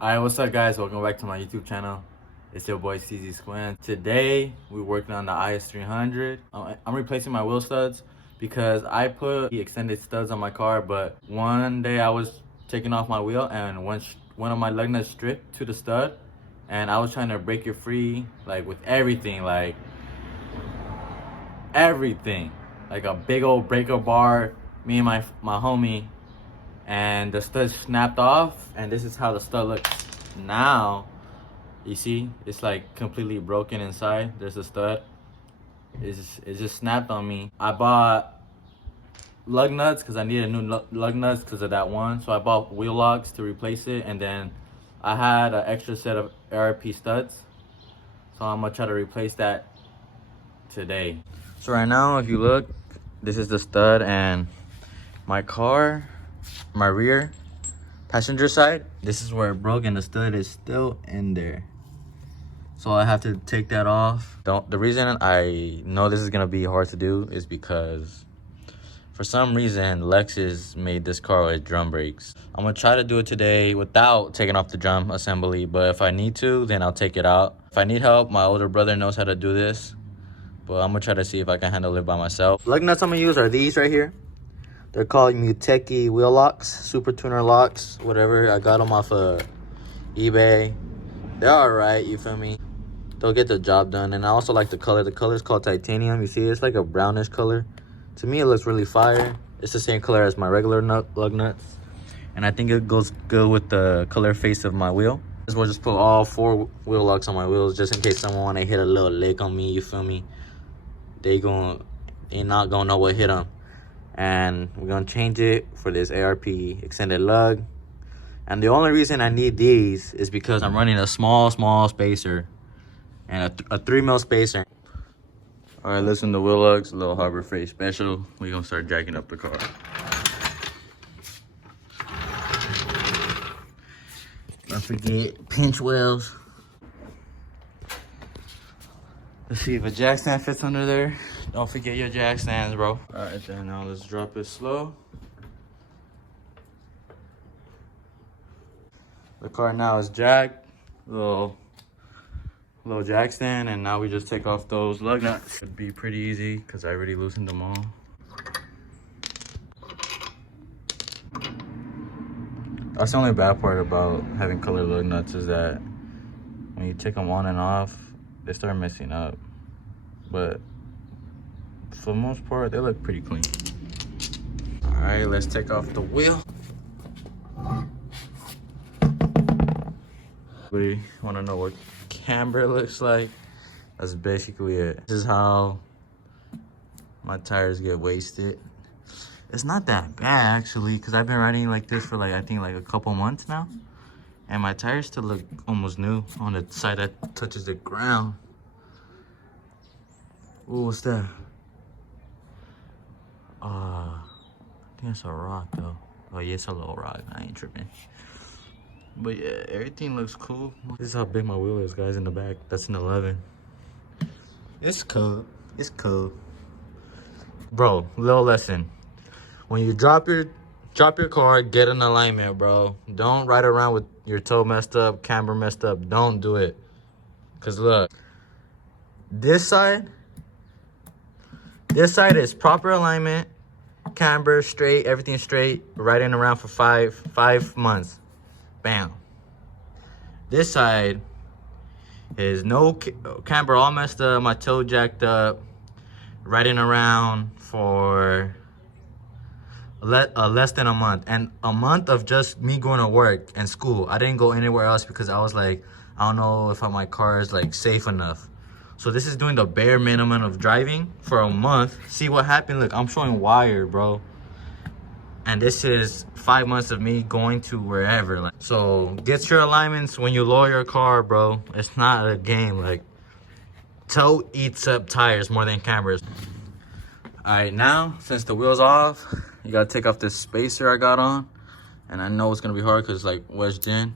Alright, what's up guys? Welcome back to my YouTube channel. It's your boy steezysquintz. Today we're working on the Is300. I'm replacing my wheel studs because I put the extended studs on my car, but one day I was taking off my wheel and one of my lug nuts stripped to the stud, and I was trying to break it free, like with everything, like a big old breaker bar, me and my homie, and the stud snapped off, and this is how the stud looks now. You see, it's like completely broken inside. There's a stud. It just snapped on me. I bought lug nuts because I needed new lug nuts because of that one, so I bought wheel locks to replace it, and then I had an extra set of ARP studs, so I'm gonna try to replace that today. So right now, if you look, this is the stud, and my car, my rear passenger side, this is where it broke, and the stud is still in there, so I have to take that off. The reason I know this is gonna be hard to do is because for some reason Lexus made this car with drum brakes. I'm gonna try to do it today without taking off the drum assembly, but if I need to, then I'll take it out. If I need help, my older brother knows how to do this, but I'm gonna try to see if I can handle it by myself. Lug nuts I'm gonna use are these right here. They're called Muteki wheel locks, super tuner locks, whatever. I got them off of eBay. They're all right, you feel me? They'll get the job done. And I also like the color. The color is called titanium. You see, it's like a brownish color. To me, it looks really fire. It's the same color as my regular lug nuts, and I think it goes good with the color face of my wheel. We'll just put all 4 wheel locks on my wheels just in case someone wanna hit a little lick on me, you feel me? They not gonna know what hit them. And we're gonna change it for this ARP extended lug. And the only reason I need these is because I'm running a small spacer and a 3mm spacer. All right, listen to wheel lugs, a little Harbor Freight special. We're gonna start jacking up the car. Don't forget pinch wheels. Let's see if a jack stand fits under there. Don't forget your jack stands, bro. All right, then now let's drop it slow. The car now is jacked, little jack stand, and now we just take off those lug nuts. Should be pretty easy because I already loosened them all. That's the only bad part about having colored lug nuts, is that when you take them on and off, they start messing up. But for the most part, they look pretty clean. All right, let's take off the wheel. We want to know what camber looks like. That's basically it. This is how my tires get wasted. It's not that bad actually, because I've been riding like this for I think a couple months now, and my tires still look almost new on the side that touches the ground. Ooh, what's that? I think it's a rock though. Oh yeah, it's a little rock. I ain't tripping. But yeah, everything looks cool. This is how big my wheel is, guys, in the back. That's an 11. It's cool. It's cool. Bro, little lesson. When you drop your car, get an alignment, bro. Don't ride around with your toe messed up, camber messed up. Don't do it. Cause look, this side is proper alignment, camber straight, everything straight, riding around for five months. Bam. This side is no camber, all messed up, my toe jacked up, riding around for less than a month, and a month of just me going to work and school. I didn't go anywhere else because I was like, I don't know if my car is safe enough. So this is doing the bare minimum of driving for a month. See what happened? Look, I'm showing wire, bro. And this is 5 months of me going to wherever. So get your alignments when you lower your car, bro. It's not a game. Toe eats up tires more than cambers. All right, now since the wheel's off, you gotta take off this spacer I got on, and I know it's gonna be hard because it's wedged in.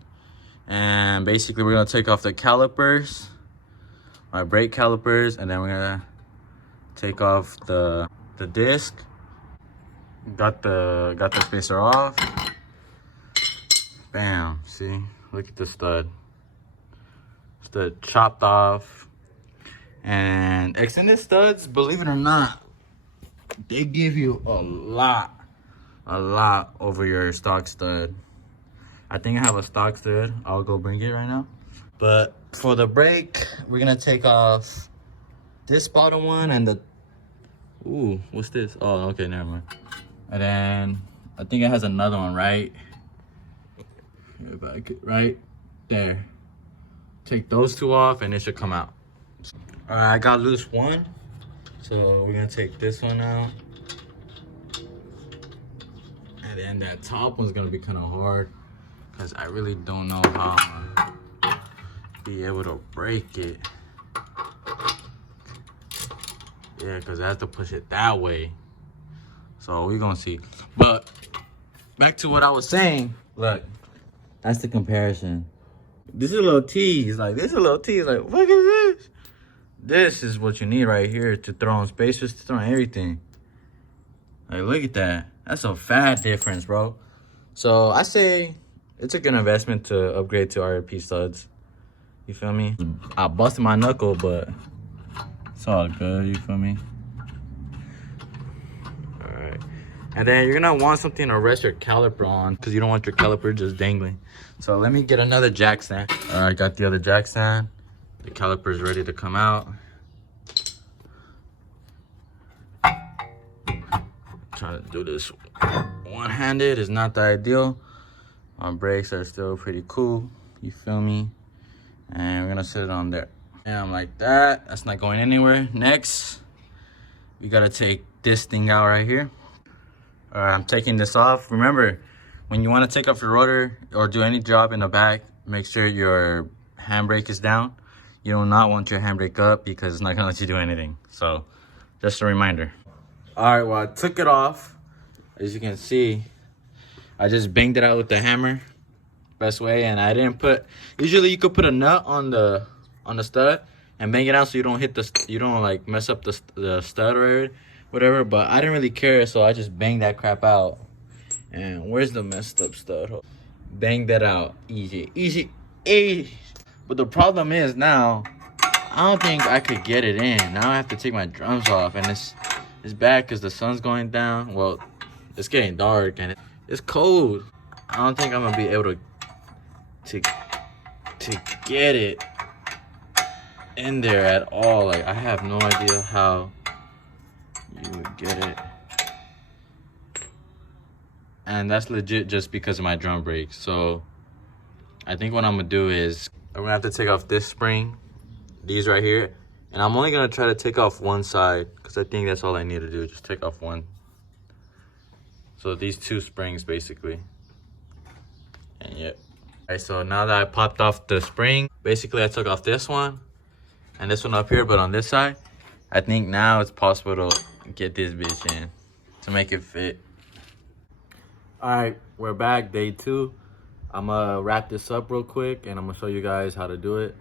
And basically we're gonna take off the calipers, my brake calipers, and then we're gonna take off the disc. Got the spacer off. Bam, see, Look at the stud. Stud chopped off. And extended studs, believe it or not, they give you a lot over your stock stud. I think I have a stock stud. I'll go bring it right now. But for the brake, we're gonna take off this bottom one and the, ooh, what's this? Oh, okay, never mind. And then I think it has another one right right there. Take those two off and it should come out. All right, I got loose one, so we're gonna take this one out. And then that top one's gonna be kind of hard because I really don't know how I'm gonna be able to break it. Yeah, because I have to push it that way. So we're gonna see. But back to what I was saying. Look, that's the comparison. This is a little tease. Like, this is a little tease. Like, look at this. This is what you need right here to throw on spacers, to throw on everything. Like, look at that. That's a fat difference, bro. So I say it's a good investment to upgrade to ARP studs. You feel me? I busted my knuckle, but it's all good. You feel me? All right. And then you're gonna want something to rest your caliper on because you don't want your caliper just dangling. So let me get another jack stand. All right, got the other jack stand. The caliper is ready to come out. Trying to do this one-handed is not the ideal. My brakes are still pretty cool. You feel me? And we're gonna sit it on there. And like that. That's not going anywhere. Next, we gotta take this thing out right here. All right, I'm taking this off. Remember, when you want to take off your rotor or do any job in the back, make sure your handbrake is down. You do not want your handbrake up because it's not gonna let you do anything. So, just a reminder. All right, well, I took it off. As you can see, I just banged it out with the hammer, best way, and I didn't put. Usually, you could put a nut on the stud and bang it out so you don't hit you don't like mess up the stud or whatever. But I didn't really care, so I just banged that crap out. And where's the messed up stud? Bang that out, easy, easy, easy. But the problem is now, I don't think I could get it in. Now I have to take my drums off, and it's bad because the sun's going down. Well, it's getting dark and it's cold. I don't think I'm gonna be able to get it in there at all. Like, I have no idea how you would get it. And that's legit just because of my drum brakes. So I think what I'm gonna do is I'm gonna have to take off this spring, these right here, and I'm only gonna try to take off one side because I think that's all I need to do, just take off one. So these two springs basically. And yep. Alright, so now that I popped off the spring, basically I took off this one and this one up here, but on this side, I think now it's possible to get this bitch in to make it fit. All right, we're back, day 2. I'm gonna wrap this up real quick and I'm gonna show you guys how to do it.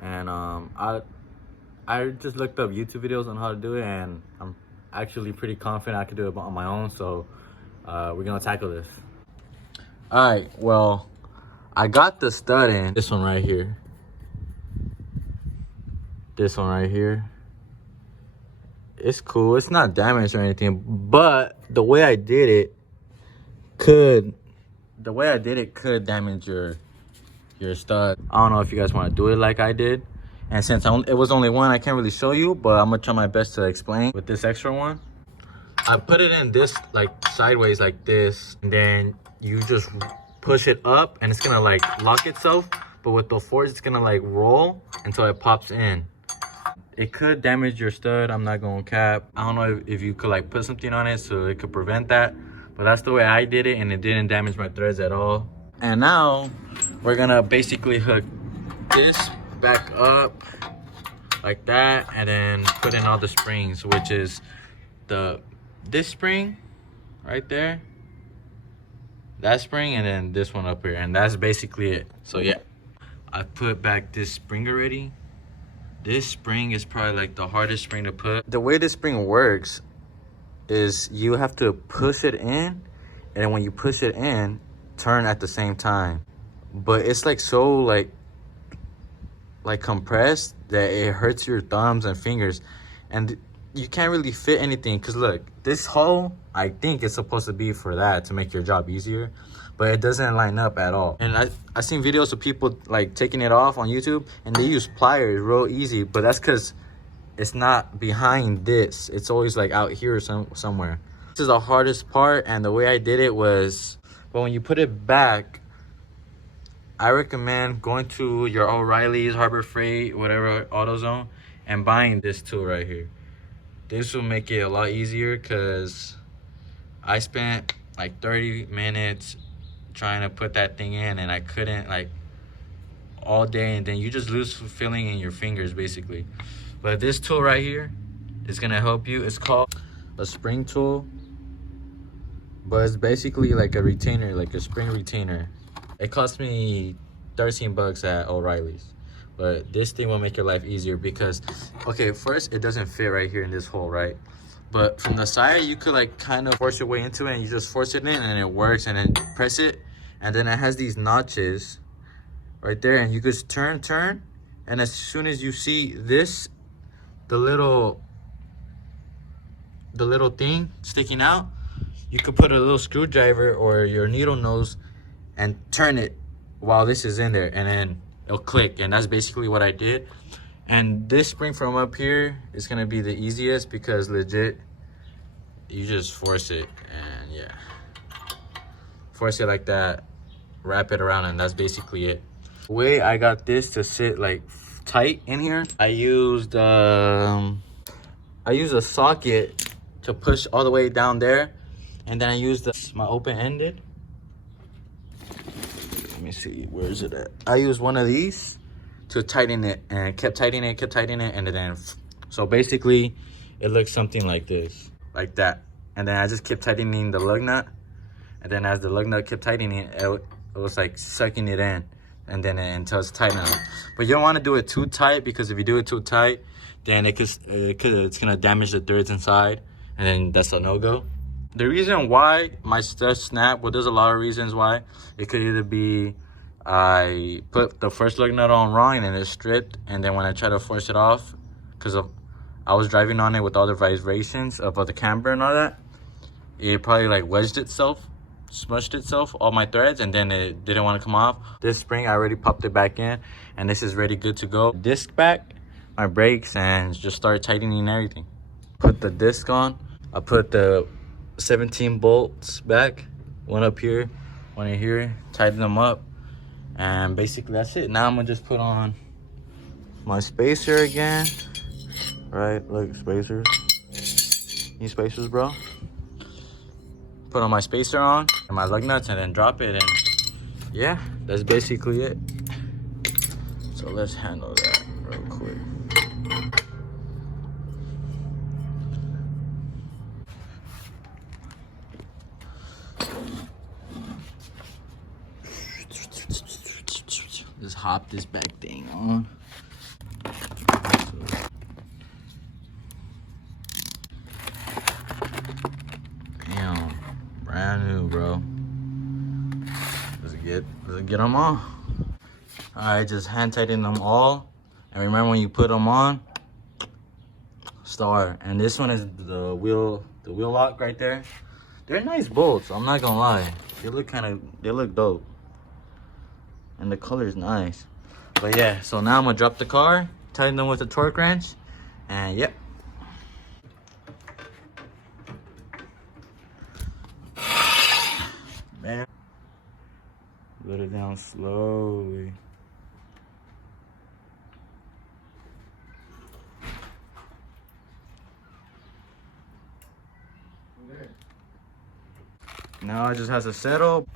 And I just looked up YouTube videos on how to do it, and I'm actually pretty confident I could do it on my own. So we're gonna tackle this. All right, well, I got the stud in. This one right here. This one right here. It's cool. It's not damaged or anything, but the way I did it could damage your stud. I don't know if you guys want to do it like I did. And since it was only one, I can't really show you, but I'm gonna try my best to explain with this extra one. I put it in this like sideways like this, and then you just push it up and it's gonna like lock itself, but with the force it's gonna like roll until it pops in. It could damage your stud, I'm not gonna cap. I don't know if you could like put something on it so it could prevent that, but that's the way I did it and it didn't damage my threads at all. And now we're gonna basically hook this back up like that and then put in all the springs, which is this spring right there, that spring, and then this one up here, and that's basically it. So yeah, I put back this spring already. This spring is probably like the hardest spring to put. The way this spring works is you have to push it in, and then when you push it in, turn at the same time. but it's like so like compressed that it hurts your thumbs and fingers, and you can't really fit anything. Because look, this hole, I think it's supposed to be for that, to make your job easier, but it doesn't line up at all. And I seen videos of people like taking it off on YouTube, and they use pliers real easy, but that's because it's not behind this. It's always like out here somewhere. This is the hardest part, and the way I did it was, but when you put it back, I recommend going to your O'Reilly's, Harbor Freight, whatever, AutoZone, and buying this tool right here. This will make it a lot easier, because I spent like 30 minutes trying to put that thing in, and I couldn't, like, all day, and then you just lose feeling in your fingers basically. But this tool right here is gonna help you. It's called a spring tool, but it's basically like a retainer, like a spring retainer. It cost me 13 bucks at O'Reilly's, but this thing will make your life easier because, okay, first, it doesn't fit right here in this hole, right? But from the side, you could like kind of force your way into it, and you just force it in and it works, and then press it, and then it has these notches right there, and you just turn, and as soon as you see this, the little thing sticking out, you could put a little screwdriver or your needle nose and turn it while this is in there, and then it'll click. And that's basically what I did. And this spring from up here is gonna be the easiest, because legit, you just force it, and yeah, force it like that, wrap it around, and that's basically it. The way I got this to sit like tight in here, I used a socket to push all the way down there, and then I used my open-ended. Let me see, where is it at? I used one of these to tighten it, and kept tightening it, and then, so basically, it looks something like this, like that. And then I just kept tightening the lug nut, and then as the lug nut kept tightening, it was like sucking it in, and then until it's tight enough. But you don't want to do it too tight, because if you do it too tight, then it's gonna damage the threads inside, and then that's a no-go. The reason why my studs snap, well, there's a lot of reasons why. It could either be I put the first lug nut on wrong and then it stripped, and then when I try to force it off, because I was driving on it with all the vibrations of the camber and all that, it probably like wedged itself, smushed itself, all my threads, and then it didn't want to come off. This spring, I already popped it back in, and this is ready, good to go. Disc back, my brakes, and just start tightening everything. Put the disc on. I put the 17 bolts back, one up here, one in here, tighten them up, and basically that's it. Now I'm gonna just put on my spacer again. Right, look, spacers. Need spacers, bro? Put on my spacer on and my lug nuts, and then drop it, and yeah, that's basically it. So let's handle that real quick. Just hop this back thing on. Damn, brand new, bro. Let's get them on. Alright, just hand tighten them all. And remember, when you put them on, start. And this one is the wheel lock right there. They're nice bolts, I'm not gonna lie. They look dope. And the color is nice. But yeah, so now I'm gonna drop the car, tighten them with a torque wrench, and yep. Man, let it down slowly. Now it just has to settle.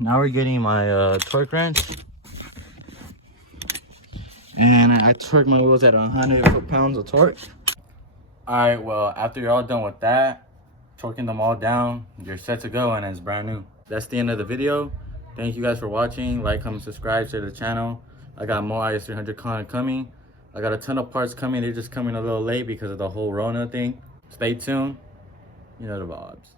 Now we're getting my torque wrench, and I torque my wheels at 100 foot-pounds of torque. All right, well, after you're all done with that, torquing them all down, you're set to go, and it's brand new. That's the end of the video. Thank you guys for watching. Like, comment, subscribe, share the channel. I got more Is300 content coming. I got a ton of parts coming. They're just coming a little late because of the whole Rona thing. Stay tuned. You know the vibes.